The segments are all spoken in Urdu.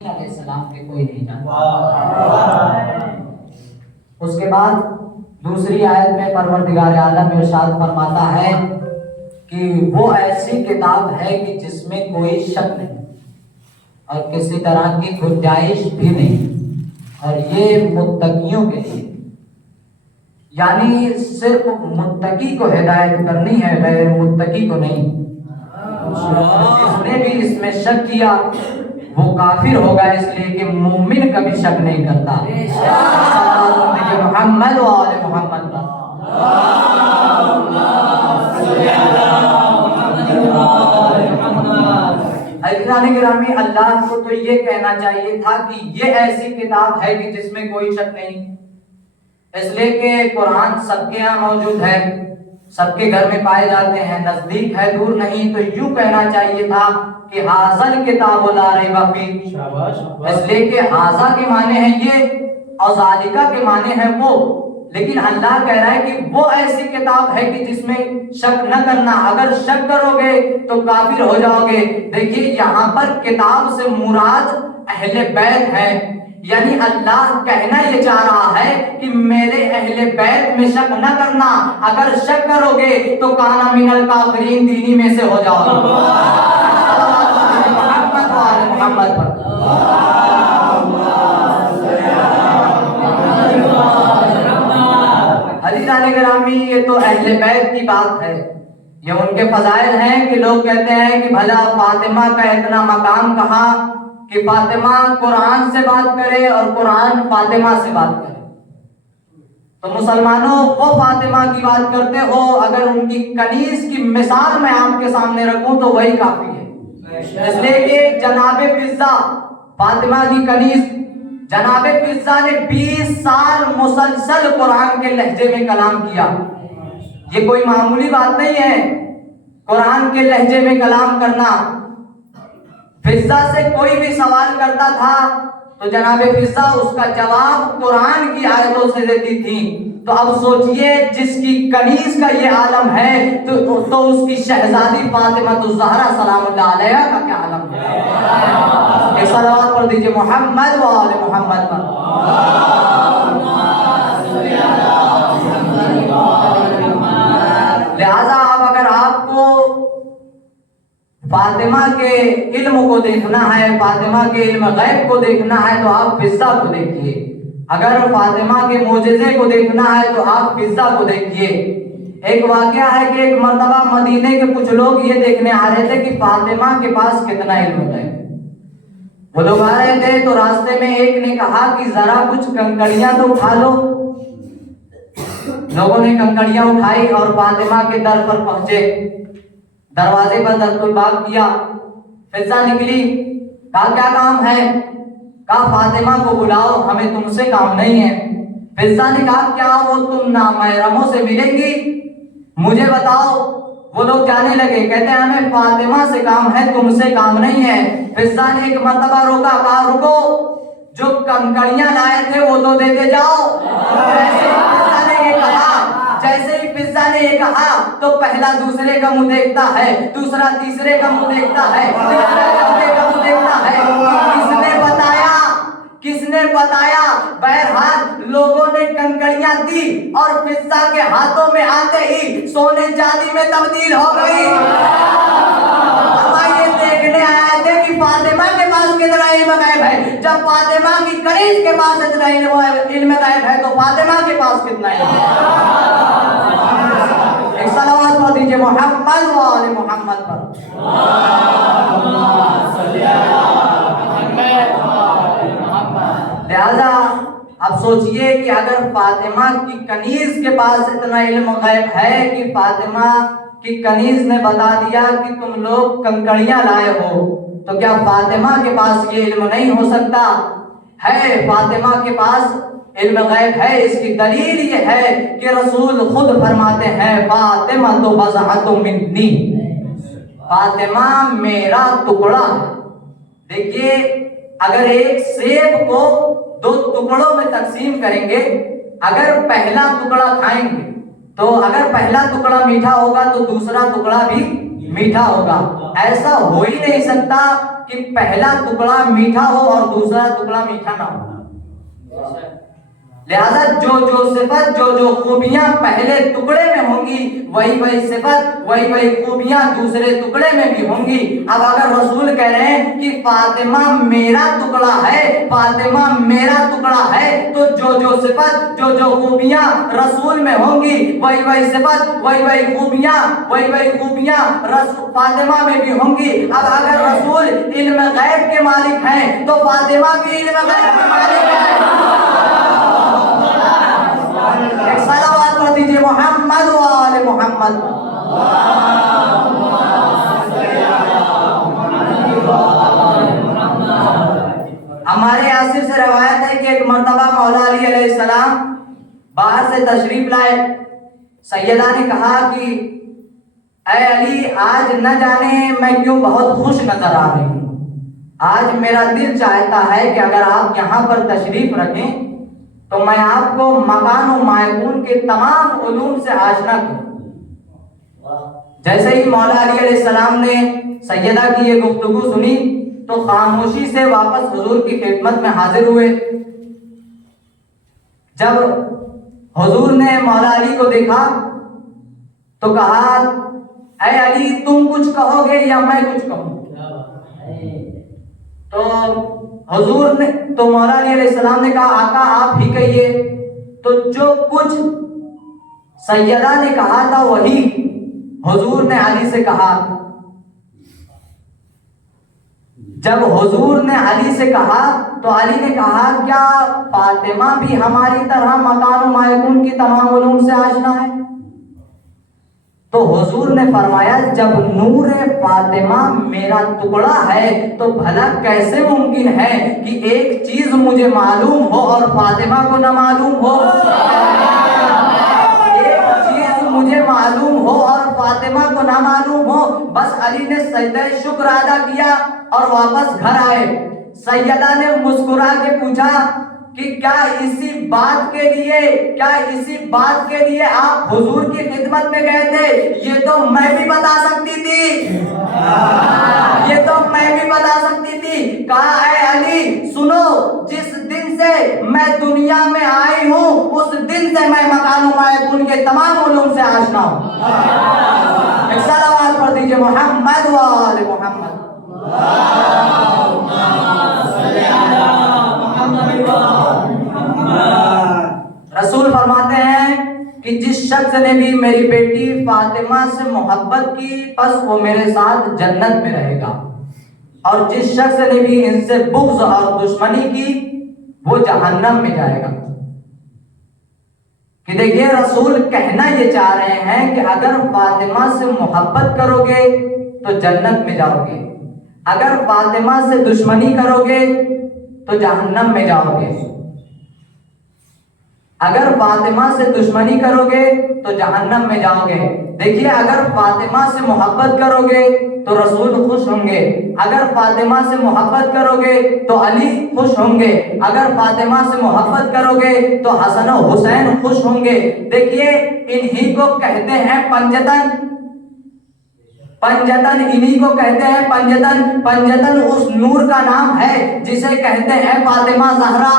علیہ السلام کے کوئی نہیں جانتا۔ اس کے بعد دوسری آیت میں پروردگار عالم ارشاد فرماتا ہے کہ وہ ایسی کتاب ہے کہ جس میں کوئی شک نہیں اور کسی طرح کی گنجائش بھی نہیں، اور یہ متقیوں کے لیے، یعنی صرف متقی کو ہدایت کرنی ہے، غیر متقی کو نہیں۔ جس نے بھی اس میں شک کیا وہ کافر ہوگا، اس لیے کہ مومن کبھی شک نہیں کرتا۔ محمد و آل محمد عزیزان گرامی، اللہ کو تو یہ کہنا چاہیے تھا کہ یہ ایسی کتاب ہے کہ جس میں کوئی شک نہیں، اس لیے کہ قرآن سب کے یہاں موجود ہے، سب کے گھر میں پائے جاتے ہیں، نزدیک ہے دور نہیں، تو یوں کہنا چاہیے تھا کہ حاضر کتاب لا ریب فیہ، اس لیے کہ حاضر کے معنی ہیں یہ اور ذالکہ کے معنی ہیں وہ، لیکن اللہ کہہ رہا ہے کہ وہ ایسی کتاب ہے کہ جس میں شک نہ کرنا، اگر شک کرو گے تو کافر ہو جاؤ گے۔ دیکھیے یہاں پر کتاب سے مراد اہل بیت ہے، یعنی اللہ کہنا یہ چاہ رہا ہے کہ میرے اہل بیت میں شک نہ کرنا، اگر شک کرو گے تو کانا من الکافرین، دینی میں سے ہو جاؤ گے۔ محمد و آل محمد پر عزیزان گرامی، یہ تو اہل بیت کی بات ہے، یہ ان کے فضائل ہیں کہ لوگ کہتے ہیں کہ بھلا فاطمہ کا اتنا مقام کہاں کہ فاطمہ قرآن سے بات کرے اور قرآن فاطمہ سے بات کرے۔ تو مسلمانوں، وہ فاطمہ کی بات کرتے ہو، اگر ان کی کنیز کی مثال میں آپ کے سامنے رکھوں تو وہی کافی ہے، اس لیے کہ جناب فضہ فاطمہ کی کنیز، جناب فضہ نے 20 سال مسلسل قرآن کے لہجے میں کلام کیا۔ یہ کوئی معمولی بات نہیں ہے قرآن کے لہجے میں کلام کرنا۔ فضہ سے کوئی بھی سوال کرتا تھا تو جناب فضہ اس کا جواب قرآن کی آیتوں سے دیتی تھی۔ تو اب سوچئے جس کی کنیز کا یہ عالم ہے تو اس کی شہزادی فاطمہ الزہرا سلام اللہ علیہا کا کیا عالم ہے۔ ایک صلوات پڑھ دیجئے محمد و آل محمد پر۔ لہذا اب اگر آپ کو فاطمہ کے علم کو دیکھنا ہے، فاطمہ کے علم غیب کو دیکھنا ہے تو آپ فضہ کو دیکھیے، اگر فاطمہ کے معجزے کو دیکھنا ہے تو آپ فضہ کو دیکھیے۔ ایک واقعہ ہے کہ ایک مرتبہ مدینے کے کچھ لوگ یہ دیکھنے آ رہے تھے کہ فاطمہ کے پاس کتنا علم ہے۔ وہ لوگ آ رہے تھے تو راستے میں ایک نے کہا کہ ذرا کچھ کنکڑیاں تو اٹھا لو۔ لوگوں نے کنکڑیاں اٹھائی اور فاطمہ کے در پر پہنچے، دروازے پر دستباب کیا۔ فضہ نکلی، کہا کیا کام ہے؟ کہا فاطمہ کو بلاؤ، ہمیں تم سے کام نہیں ہے۔ فضہ نے کہا کیا وہ تم نامحرموں سے ملیں گی؟ مجھے بتاؤ۔ وہ لوگ جانے لگے، کہتے ہیں ہمیں فاطمہ سے کام ہے، تم سے کام نہیں ہے۔ فضہ نے ایک مرتبہ روکا، کہا رکو، جو کنکڑیاں لائے تھے وہ تو دیتے جاؤ۔ جیسے ہی فضہ نے یہ کہا تو پہلا دوسرے کا منہ دیکھتا ہے، دوسرا تیسرے کا منہ دیکھتا ہے، تیسرا چوتھے کا منہ دیکھتا ہے۔ کس نے بتایا؟ بہرحال لوگوں نے کنکڑیاں دی اور فضہ کے ہاتھوں میں آتے ہی سونے چاندی میں تبدیل ہو گئی۔ ہم یہ دیکھنے آئے تھے کہ فاطمہ کے پاس کتنا علم غیب ہے، جب فاطمہ کی کنیز کے پاس اتنا علم غیب ہے تو فاطمہ کے پاس کتنا علم ہے۔ ایک صلوات پڑھ دیجئے محمد و آل محمد پر۔ لہذا اب سوچئے کہ اگر فاطمہ کی کنیز کے پاس اتنا علم غیب ہے کہ فاطمہ کی کنیز نے بتا دیا کہ تم لوگ کنکڑیاں لائے ہو، تو کیا فاطمہ کے پاس یہ علم نہیں ہو سکتا؟ ہے، فاطمہ کے پاس علم غیب ہے۔ اس کی دلیل یہ ہے کہ رسول خود فرماتے ہیں فاطمہ تو بضعۃ منی، فاطمہ میرا ٹکڑا ہے۔ دیکھیے اگر ایک سیب کو 2 ٹکڑوں میں تقسیم کریں گے، اگر پہلا ٹکڑا کھائیں گے تو اگر پہلا ٹکڑا میٹھا ہوگا تو دوسرا ٹکڑا بھی میٹھا ہوگا. ایسا ہو ہی نہیں سکتا کہ پہلا ٹکڑا میٹھا ہو اور دوسرا ٹکڑا میٹھا نہ ہو. لہذا جو صفت جو خوبیاں پہلے ٹکڑے میں ہوں گی وہی صفت وہی خوبیاں دوسرے ٹکڑے میں بھی ہوں گی. اب اگر رسول کہہ رہے ہیں کہ فاطمہ میرا ٹکڑا ہے، فاطمہ میرا ٹکڑا ہے، تو جو صفت جو خوبیاں رسول میں ہوں گی وہی صفت وہی خوبیاں فاطمہ میں بھی ہوں گی. اب اگر رسول علم غیب کے مالک ہیں تو فاطمہ بھی علم غیب کے مالک ہیں. ایک صلوات پڑھ دیجئے محمد و آل محمد. ہمارے یاسر سے روایت ہے کہ ایک مرتبہ مولا علی علیہ السلام باہر سے تشریف لائے. سیدہ نے کہا کہ اے علی، آج نہ جانے میں کیوں بہت خوش نظر آ رہی ہوں. آج میرا دل چاہتا ہے کہ اگر آپ یہاں پر تشریف رکھیں تو میں آپ کو مکان و مایکون کے تمام علوم سے آشنا کروں. جیسے ہی مولا علی علیہ السلام نے سیدہ کی یہ گفتگو سنی تو خاموشی سے واپس حضور کی خدمت میں حاضر ہوئے. جب حضور نے مولا علی کو دیکھا تو کہا اے علی، تم کچھ کہو گے یا میں کچھ کہوں؟ تو حضور نے تو مولا علی علیہ السلام نے کہا آقا آپ ہی کہیے. تو جو کچھ سیدہ نے کہا تھا وہی حضور نے علی سے کہا. جب حضور نے علی سے کہا تو علی نے کہا کیا فاطمہ بھی ہماری طرح مکان و مایکون کی تمام علوم سے آشنا ہے؟ تو حضور نے فرمایا جب نور فاطمہ میرا ٹکڑا ہے تو بھلا کیسے ممکن ہے کہ ایک چیز مجھے معلوم ہو اور فاطمہ کو نہ معلوم ہو؟ ایک چیز مجھے معلوم ہو اور فاطمہ کو نہ معلوم ہو. بس علی نے سجدہ شکر ادا کیا اور واپس گھر آئے. سیدہ نے مسکرا کے پوچھا کہ کیا اسی بات کے لیے آپ حضور کی خدمت میں گئے تھے؟ یہ تو میں بھی بتا سکتی تھی. کہا اے علی سنو، جس دن سے میں دنیا میں آئی ہوں اس دن سے میں مکان و مایکون کے تمام علوم سے آشنا ہوں. ایک صلوات پڑھ دیجئے محمد و آل محمد. رسول فرماتے ہیں کہ جس شخص نے بھی میری بیٹی فاطمہ سے محبت کی پس وہ میرے ساتھ جنت میں رہے گا، اور جس شخص نے بھی ان سے بغض اور دشمنی کی وہ جہنم میں جائے گا. کہ دیکھیے رسول کہنا یہ چاہ رہے ہیں کہ اگر فاطمہ سے محبت کرو گے تو جنت میں جاؤ گے، اگر فاطمہ سے دشمنی کرو گے تو جہنم میں جاؤ گے. اگر فاطمہ سے دشمنی کرو گے تو جہنم میں جاؤ گے. دیکھیے اگر فاطمہ سے محبت کرو گے تو رسول خوش ہوں گے، اگر فاطمہ سے محبت کرو گے تو علی خوش ہوں گے، اگر فاطمہ سے محبت کرو گے تو حسن و حسین خوش ہوں گے. دیکھیے انہی کو کہتے ہیں پنجتن، انہی کو کہتے ہیں پنجتن. پنجتن اس نور کا نام ہے جسے کہتے ہیں فاطمہ زہرا.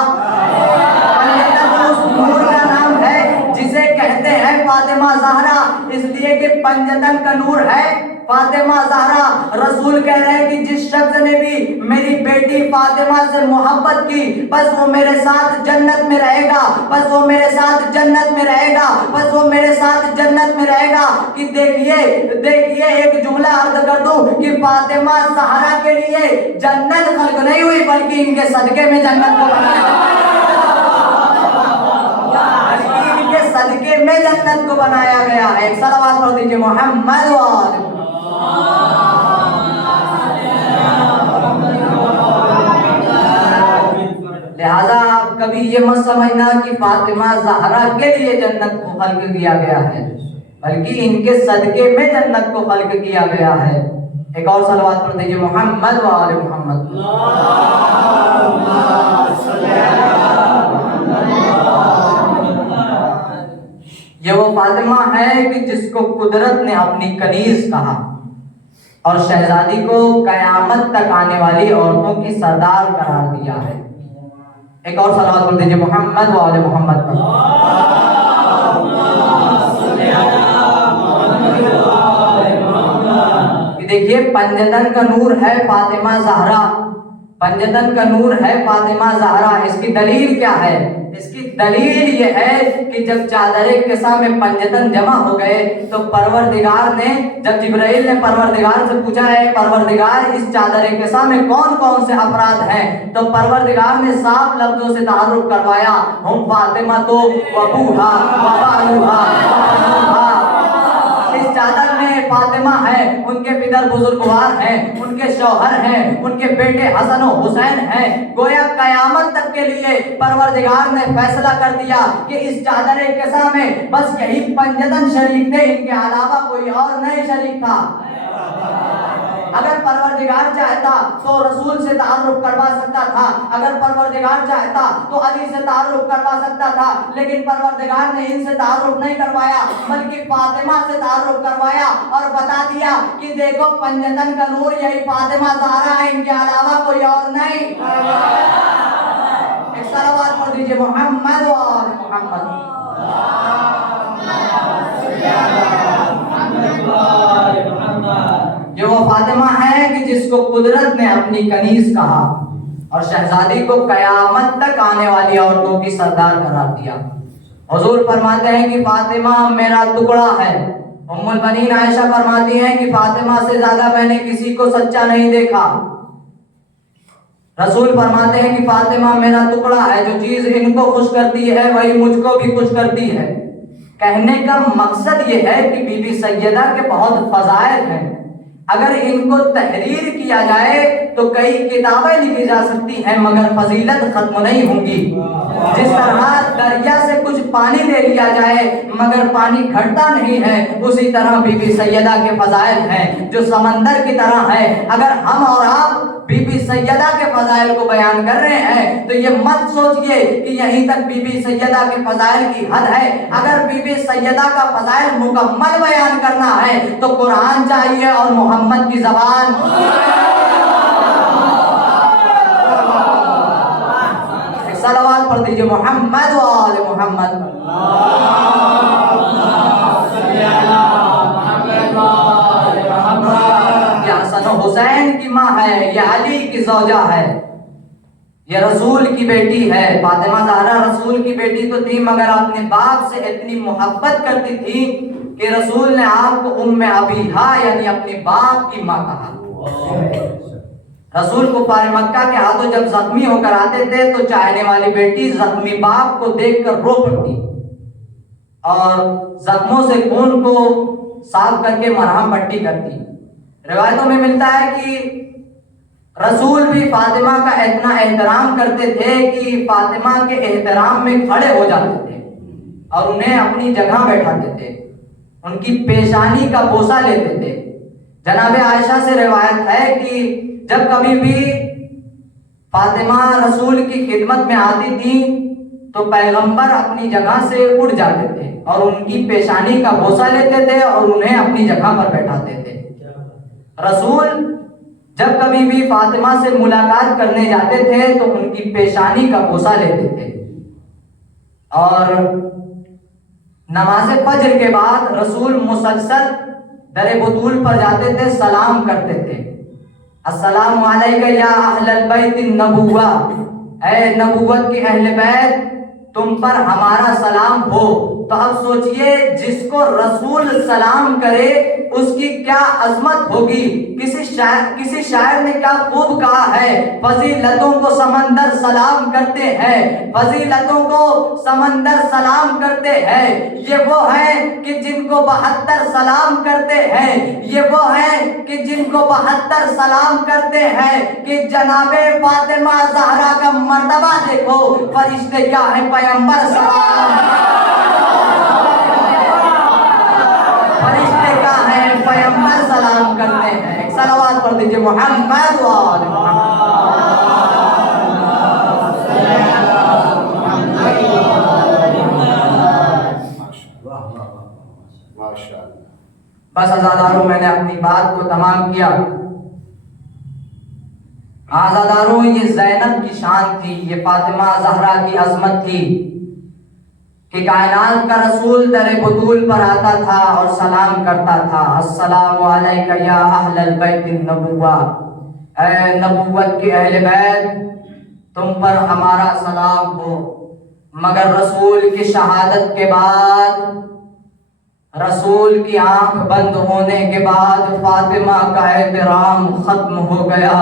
پنجتن اس نور کا نام ہے جسے کہتے ہیں فاطمہ زہرا، اس لیے کہ پنجتن کا نور ہے فاطمہ زہرا. رسول کہہ رہے ہیں کہ جس شخص نے بھی میری بیٹی فاطمہ سے محبت کی بس وہ میرے ساتھ جنت میں رہے گا، بس وہ میرے ساتھ جنت میں رہے گا، بس وہ میرے ساتھ جنت میں رہے گا. کہ دیکھیے ایک جملہ عرض کر دوں کہ فاطمہ زہرا کے لیے جنت خلق نہیں ہوئی بلکہ ان کے صدقے میں جنت کو بنایا گیا ہے. ایک صلوات پڑھ دیجئے محمد و آل. لہذا آپ کبھی یہ مت سمجھنا کہ فاطمہ زہرا کے لیے جنت کو خلق کیا گیا ہے بلکہ ان کے صدقے میں جنت کو خلق کیا گیا ہے. ایک اور صلوات پڑھ دیجئے محمد و آل محمد. یہ وہ فاطمہ ہے کہ جس کو قدرت نے اپنی کنیز کہا. اور شہزادی کو قیامت تک آنے والی عورتوں کی سردار قرار دیا ہے۔ ایک اور صلوات پڑھ دیجیے محمد و آل محمد پر۔ دیکھیے پنجتن کا نور ہے فاطمہ زہرا، پنجتن کا نور ہے فاطمہ زہرا۔ اس کی دلیل کیا ہے؟ اس کی دلیل یہ ہے کہ جب چادر کسا میں پنجتن جمع ہو گئے تو پروردگار نے، جب جبرائیل نے پروردگار سے پوچھا ہے پروردگار اس چادر کسا میں کون کون سے افراد ہیں، تو پروردگار نے صاف لفظوں سے تعارف کروایا، ہم فاطمہ تو وابوہا وبالوہا وبنوہا۔ اس چادر میں فاطمہ ہے، ان کے پدر بزرگوار ہیں، ان کے شوہر ہیں، ان کے بیٹے حسن و حسین ہیں۔ گویا قیامت تک کے لیے پروردگار نے فیصلہ کر دیا کہ اس چادر کسا میں بس یہی پنجتن شریک تھے، ان کے علاوہ کوئی اور نہیں شریک تھا۔ اگر پروردگار چاہتا تو رسول سے تعارف کروا سکتا تھا، اگر پروردگار چاہتا تو علی سے تعارف کروا سکتا تھا، لیکن پروردگار نے ان سے تعارف نہیں کروایا بلکہ فاطمہ سے تعارف کروایا اور بتا دیا کہ دیکھو پنجتن کا نور یہی فاطمہ زہرا ہے، ان کے علاوہ کوئی اور نہیں۔ ایک صلوات پڑھ دیجیے محمد و آل محمد۔ یہ وہ فاطمہ ہے کہ جس کو قدرت نے اپنی کنیز کہا اور شہزادی کو قیامت تک آنے والی عورتوں کی سردار قرار دیا۔ حضور فرماتے ہیں کہ فاطمہ میرا ٹکڑا ہے۔ ام البنین عائشہ فرماتی ہیں کہ فاطمہ سے زیادہ میں نے کسی کو سچا نہیں دیکھا۔ رسول فرماتے ہیں کہ فاطمہ میرا ٹکڑا ہے، جو چیز ان کو خوش کرتی ہے وہی مجھ کو بھی خوش کرتی ہے۔ کہنے کا مقصد یہ ہے کہ بی بی سیدہ کے بہت فضائل ہیں، اگر ان کو تحریر کیا جائے تو کئی کتابیں لکھی جا سکتی ہیں مگر فضیلت ختم نہیں ہوں گی۔ جس طرح دریا سے کچھ پانی لے لیا جائے مگر پانی گھٹتا نہیں ہے، اسی طرح بی بی سیدہ کے فضائل ہیں جو سمندر کی طرح ہے۔ اگر ہم اور آپ بی بی سیدہ کے فضائل کو بیان کر رہے ہیں تو یہ مت سوچئے کہ یہیں تک بی بی سیدہ کے فضائل کی حد ہے۔ اگر بی بی سیدہ کا فضائل مکمل بیان کرنا ہے تو قرآن چاہیے اور محمد کی زبان۔ صلوات پڑھ دیجیے محمد و آل محمد۔ یہ حسن و حسین کی ماں ہے، یہ علی کی زوجہ ہے، یہ رسول کی بیٹی ہے۔ فاطمہ زہرا رسول کی بیٹی تو تھی مگر اپنے باپ سے اتنی محبت کرتی تھی کہ رسول نے آپ کو ام ابیہا یعنی اپنے باپ کی ماں کہا۔ رسول کفار مکہ کے ہاتھوں جب زخمی ہو کر آتے تھے تو چاہنے والی بیٹی زخمی باپ کو دیکھ کر رو پڑتی اور زخموں سے خون کو صاف کر کے مرہم پٹی کرتی۔ روایتوں میں ملتا ہے کہ رسول بھی فاطمہ کا اتنا احترام کرتے تھے کہ فاطمہ کے احترام میں کھڑے ہو جاتے تھے اور انہیں اپنی جگہ بیٹھاتے تھے، ان کی پیشانی کا بوسہ لیتے تھے۔ جناب عائشہ سے روایت ہے کہ جب کبھی بھی فاطمہ رسول کی خدمت میں آتی تھی تو پیغمبر اپنی جگہ سے اٹھ جاتے تھے اور ان کی پیشانی کا بوسہ لیتے تھے اور انہیں اپنی جگہ پر بیٹھاتے تھے۔ رسول جب کبھی بھی فاطمہ سے ملاقات کرنے جاتے تھے تو ان کی پیشانی کا بوسہ لیتے تھے اور نماز فجر کے بعد رسول مسلسل در بطول پر جاتے تھے، سلام کرتے تھے، السلام علیکم یا اہل البیت النبوہ، اے نبوت کے اہل بیت تم پر ہمارا سلام ہو۔ تو اب سوچئے جس کو رسول سلام کرے اس کی کیا عظمت ہوگی۔ کسی شاعر نے کیا خوب کہا ہے، فضیلتوں کو سمندر سلام کرتے ہیں، فضیلتوں کو سمندر سلام کرتے ہیں، یہ وہ ہیں کہ جن کو 72 سلام کرتے ہیں، یہ وہ ہیں کہ جن کو 72 سلام کرتے ہیں کہ جناب فاطمہ زہرا کا مرتبہ دیکھو، فرشتے کیا ہیں پیغمبر سلام، فرشتے کا ہے پیغمبر سلام کرتے ہیں۔ ایک صلوات پڑھ دیجئے محمد و آل محمد۔ بس عزاداروں میں نے اپنی بات کو تمام کیا. عزاداروں یہ زینب کی شان تھی، یہ فاطمہ زہرا کی عظمت تھی کہ کائنات کا رسول در بطول پر آتا تھا اور سلام کرتا تھا. السلام علیکہ یا اہل البیت النبوہ، اے نبوت کے اہل بیت تم پر ہمارا سلام ہو. مگر رسول کی شہادت کے بعد، رسول کی آنکھ بند ہونے کے بعد فاطمہ کا احترام ختم ہو گیا.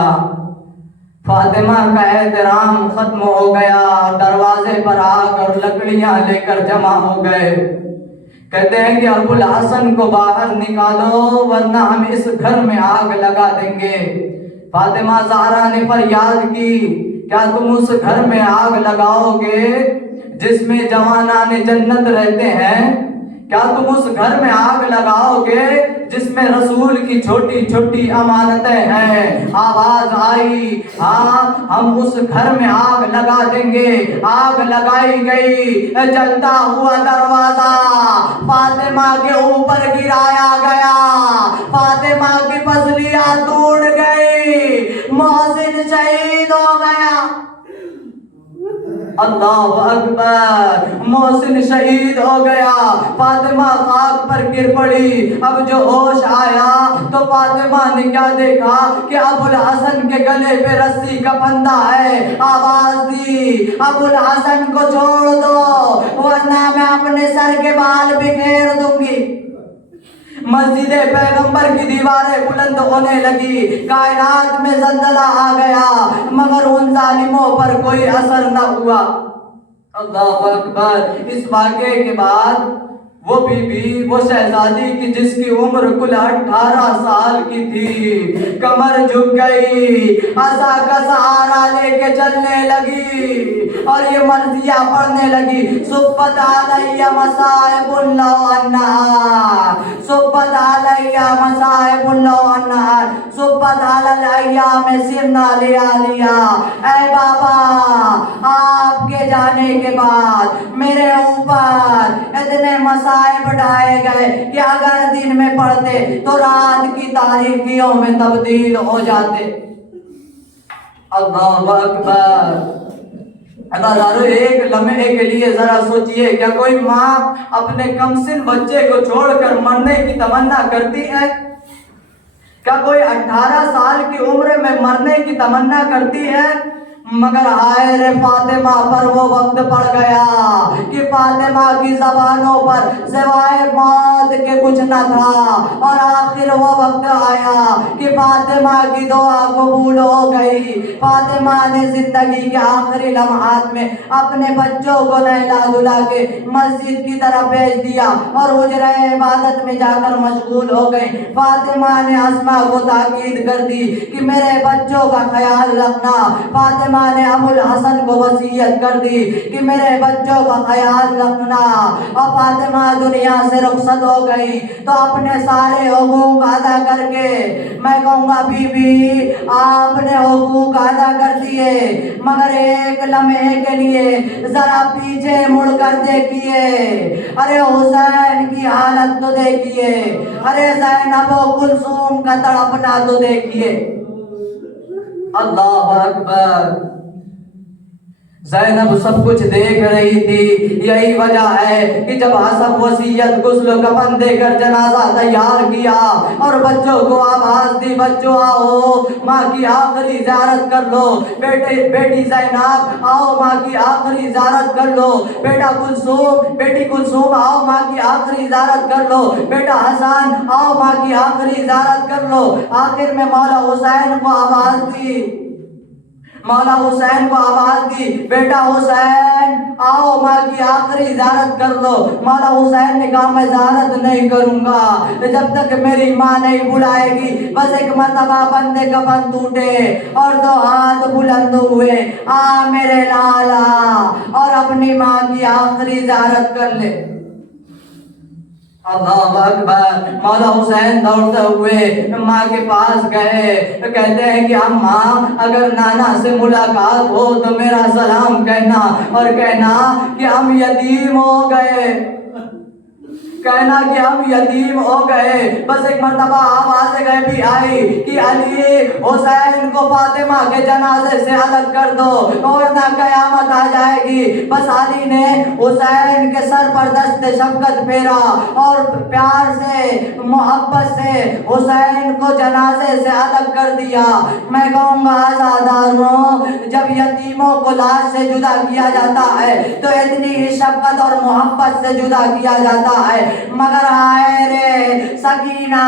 فاطمہ کا احترام ختم ہو گیا. دروازے پر آگ اور لکڑیاں لے کر جمع ہو گئے. کہتے ہیں کہ ابو الحسن کو باہر نکالو ورنہ ہم اس گھر میں آگ لگا دیں گے. فاطمہ زہرا نے فریاد کی، کیا تم اس گھر میں آگ لگاؤ گے جس میں جوانان جنت رہتے ہیں؟ کیا تم اس گھر میں آگ لگاؤ گے جس میں رسول کی چھوٹی چھوٹی امانتیں ہیں؟ آواز آئی، ہاں ہم اس گھر میں آگ لگا دیں گے. آگ لگائی گئی. جلتا ہوا دروازہ فاطمہ کے اوپر گرایا گیا. فاطمہ کی پسلیاں ٹوٹ گئی. محسن شہید ہو گیا. اللہ اکبر. محسن شہید ہو گیا. فاطمہ خاک پر گر پڑی. اب جو ہوش آیا تو فاطمہ نے کیا دیکھا کہ ابو الحسن کے گلے پہ رسی کا پھندا ہے. آواز دی، ابو الحسن کو چھوڑ دو ورنہ میں اپنے سر کے بال بکھیر دوں گی. مسجد پیغمبر کی دیواریں بلند ہونے لگی. کائنات میں زلزلہ آ گیا مگر ان ظالموں پر کوئی اثر نہ ہوا. اللہ اکبر. اس واقعے کے بعد وہ بی بی، وہ شہزادی کی جس کی عمر کل 18 سال کی تھی، کمر جھک گئی، عصا کا سہارا لے کے چلنے لگی اور یہ مرثیہ پڑھنے لگی. صبت علیہ مصائب اللہ والنہار، صبت علیہ مصائب اللہ والنہار، صبت علی الایام سرنا لیالیا. اے بابا، آپ کے جانے کے بعد میرے اوپر اتنے مصائب ڈھائے گئے کہ اگر دن میں پڑھتے تو رات کی تاریکیوں میں تبدیل ہو جاتے. اللہ اکبر. عزادارو ایک لمحے کے لیے ذرا سوچئے، کیا کوئی ماں اپنے کمسن بچے کو چھوڑ کر مرنے کی تمنا کرتی ہے؟ کیا کوئی 18 سال کی عمر میں مرنے کی تمنا کرتی ہے؟ مگر ہائے رے فاطمہ پر وہ وقت پڑ گیا کہ فاطمہ کی زبانوں پر سوائے موت کے کچھ نہ تھا. اور آخر وہ وقت آیا کہ فاطمہ کی دعا قبول ہو گئی. فاطمہ نے زندگی کے آخری لمحات میں اپنے بچوں کو نہلا دھلا کے مسجد کی طرف بھیج دیا اور حجرہ عبادت میں جا کر مشغول ہو گئی. فاطمہ نے اسماء کو تاکید کر دی کہ میرے بچوں کا خیال رکھنا. فاطمہ نے ابو الحسن کو وصیت کر دی کہ میرے بچوں کا خیال رکھنا. اور فاطمہ دنیا سے رخصت ہو گئی تو اپنے سارے حقوق ادا کر کے، میں کہوں گا بی بی آپ نے حقوق ادا کر دیے مگر ایک لمحے کے لیے ذرا پیچھے مڑ کر دیکھیے. ارے حسین کی حالت تو دیکھیے، ارے زینب و کلثوم کا تڑپنا تو دیکھیے. اللہ اکبر. زینب سب کچھ دیکھ رہی تھی. یہی وجہ ہے کہ جب حسب وصیت غسل و کفن دے کر جنازہ تیار کیا اور بچوں کو آواز دی، بچوں آؤ ماں کی آخری زیارت کر لو. بیٹی زینب آؤ ماں کی آخری زیارت کر لو. بیٹا کلثوم، بیٹی کلثوم آؤ ماں کی آخری زیارت کر لو. بیٹا حسن آؤ ماں کی آخری زیارت کر لو. آخر میں مولا حسین کو آواز دی، مولا حسین کو آواز دی، بیٹا حسین آؤ ماں کی آخری زیارت کر لو. مولا حسین نے کہا میں زیارت نہیں کروں گا جب تک میری ماں نہیں بلائے گی. بس ایک مرتبہ بندے کفن ٹوٹے اور 2 ہاتھ بلند ہوئے، آ میرے لالا اور اپنی ماں کی آخری زیارت کر لے. اللہ اکبر. مولا حسین دوڑتے ہوئے ماں کے پاس گئے. کہتے ہیں کہ اماں اگر نانا سے ملاقات ہو تو میرا سلام کہنا اور کہنا کہ ہم یتیم ہو گئے. کہنا کہ ہم یتیم ہو گئے. بس ایک مرتبہ آواز غیبی آئی کہ علی حسین کو فاطمہ کے جنازے سے الگ کر دو ورنہ قیامت آ جائے گی. بس علی نے حسین کے سر پر دست شفقت پھیرا اور پیار سے محبت سے حسین کو جنازے سے الگ کر دیا. میں کہوں گا عزاداروں، جب یتیموں کو لاش سے جدا کیا جاتا ہے تو اتنی ہی شفقت اور محبت سے جدا کیا جاتا ہے. مگر آئے رے سکینہ،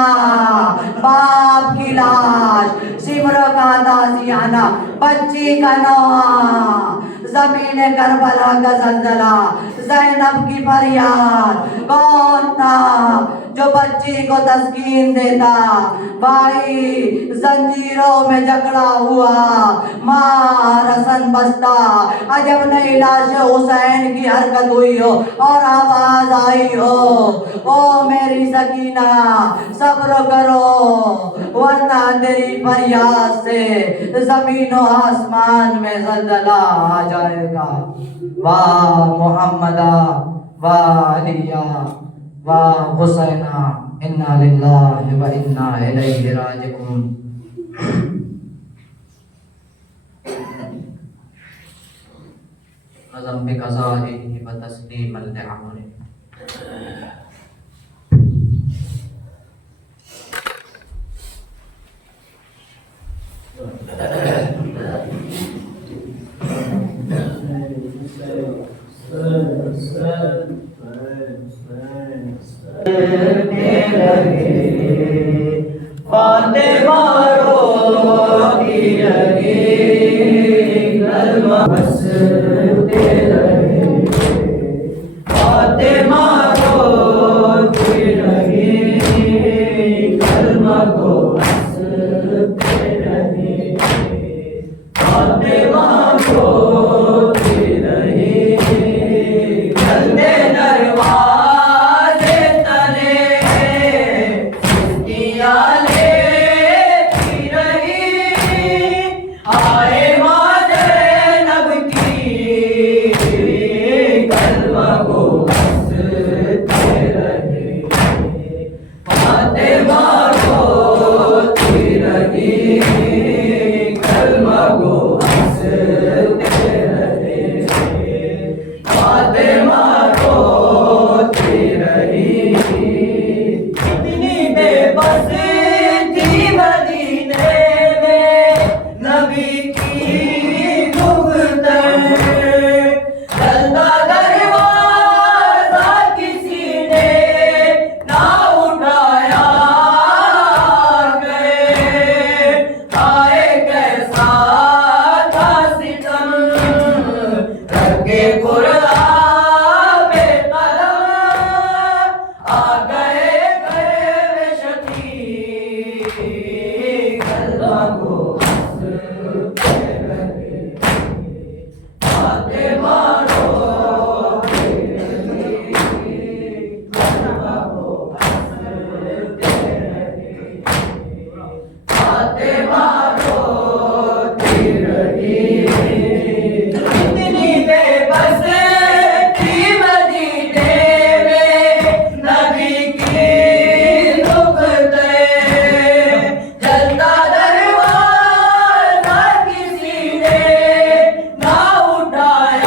باپ کی لاش، سمر کا تازیانہ، بچی کا نوحہ، زمین کربلا کا زلزلہ، زینب کی فریاد. کون تھا جو بچی کو تسکین دیتا؟ بھائی زنجیروں میں جکڑا ہوا ماں رسن بستا. عجب نہیں لاش حسین کی حرکت ہوئی ہو اور آواز آئی ہو، او میری سکینہ صبر کرو ورنہ تیری فریاد سے زمین و آسمان میں زلزلہ آ جائے گا. واہ محمدہ، واہ علیہ، واہ حسینہ، انا للہ و انا الیہ راجعون. نظم بقضائه وتسلیما لعمره. فاطمہ روتی رہی، کلمہ ہنستے رہے. فاطمہ روتی رہی، کلمہ کو ہنستے رہے. فاطمہ روتی رہی، کلمہ دروازے تلے سکیاں لیتی رہی. آئے ماں زینب کی، کلمہ کو ہنستے رہے. فاطمہ روتی رہی، کلمہ کو ہنستے رہے. فاطمہ روتی رہی، اتنی بے بس تھی مدینے میں نبی کی گفتر. جلتا دروازہ کسی نے نہ اٹھایا گئے. آئے کیسا تھا ستم، رکھ کے قرآن بے قلم. آ گئے گھر میں شفیع، کلمہ کو ہنستے رہے. فاطمہ روتی رہی، کلمہ کو ہنستے رہے. فاطمہ روتی رہی، اتنی بے بس تھی مدینے میں نبی کی نقطے. جلتا دروازہ کسی نے نہ اٹھایا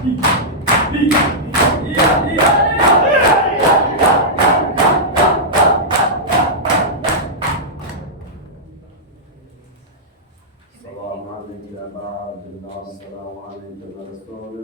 السلام عليك يا عبد الله، السلام عليك يا رسول